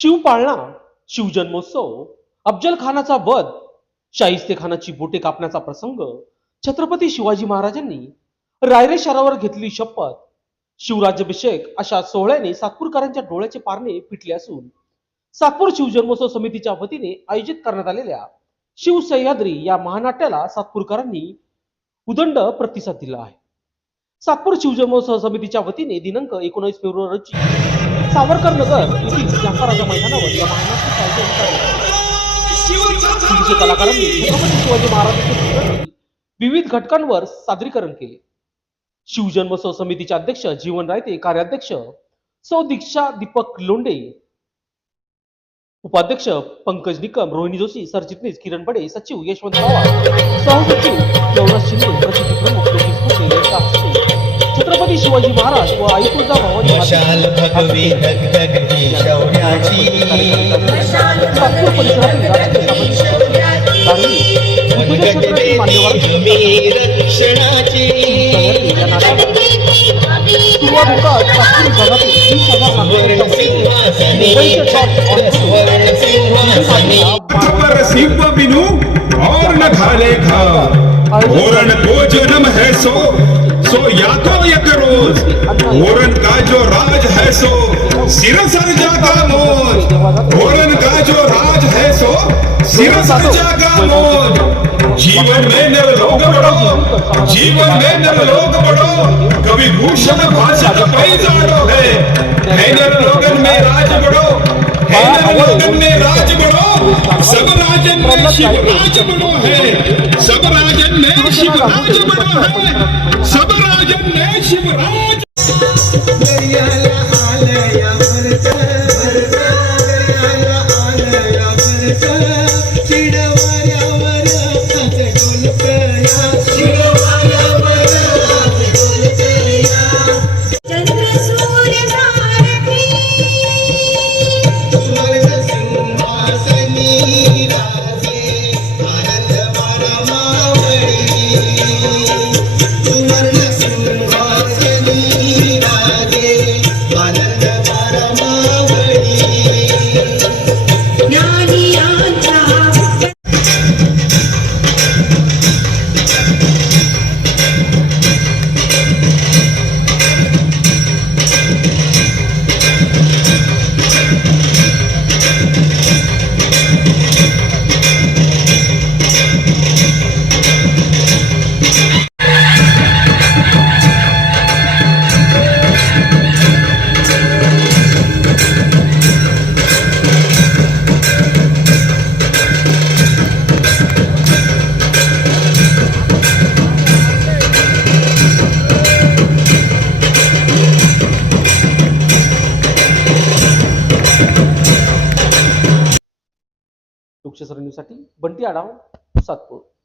शिवपाळणा शिवजन्मोत्सव अफजल खानाचा वध शाहिस्ते खानाची बोटे कापण्याचा प्रसंग छत्रपती शिवाजी महाराजांनी रायरे शहरावर घेतली शपथ शिवराज्याभिषेक अशा सोहळ्याने सातपूरकरांच्या डोळ्याचे पारणे पिटले असून सातपूर शिवजन्मोत्सव समितीच्या वतीने आयोजित करण्यात आलेल्या शिवसह्याद्री या महानाट्याला सातपूरकरांनी उदंड प्रतिसाद दिला आहे. सातपूर शिवजन्मोत्सव समितीच्या वतीने दिनांक एकोणीस फेब्रुवारी रोजी सावरकर नगर येथील जांकाराजा मैदानावर या महाराष्ट्र आयोजन कलाकारांनी छत्रपती शिवाजी महाराजांचे विविध घटकांवर सादरीकरण केले. शिवजन्मोत्सव समितीचे अध्यक्ष जीवन रायते कार्याध्यक्ष सौ दीक्षा दीपक लोंडे उपाध्यक्ष पंकज निकम रोहिणी जोशी सरचिटणीस किरण बडे सचिव यशवंत पवार सहसचिव देवराज शिंदे शिवाजी महाराज व आई तुळजा भवानी मशाल भगवी धगधगती शौर्याची परिसरातील राजकीय रक्षणाची सिंह बिनु और न घाले खा ओरन को जो नम है सो सो या तो एक रोज। ओरन का जो राज है सो, सिर सर जागा मोज। ओरन का जो राज है सो, सिर सर जागा मोज। जीवन में नर लोग बढ़ो जीवन में नर लोग बढ़ो कभी भूषण भाषा भाषण पैजाड़ो है। है नर लोगन में राज बढ़ो है नर लोगन में राज बढ़ो सब राजन में शिवराज बड़ो है। सब राजन में शिवराज बड़ो सब में शिवराज ಶ್ರೀರಾಮ मुख्य सरन्यूजसाठी बंटी आढाव सातपूर.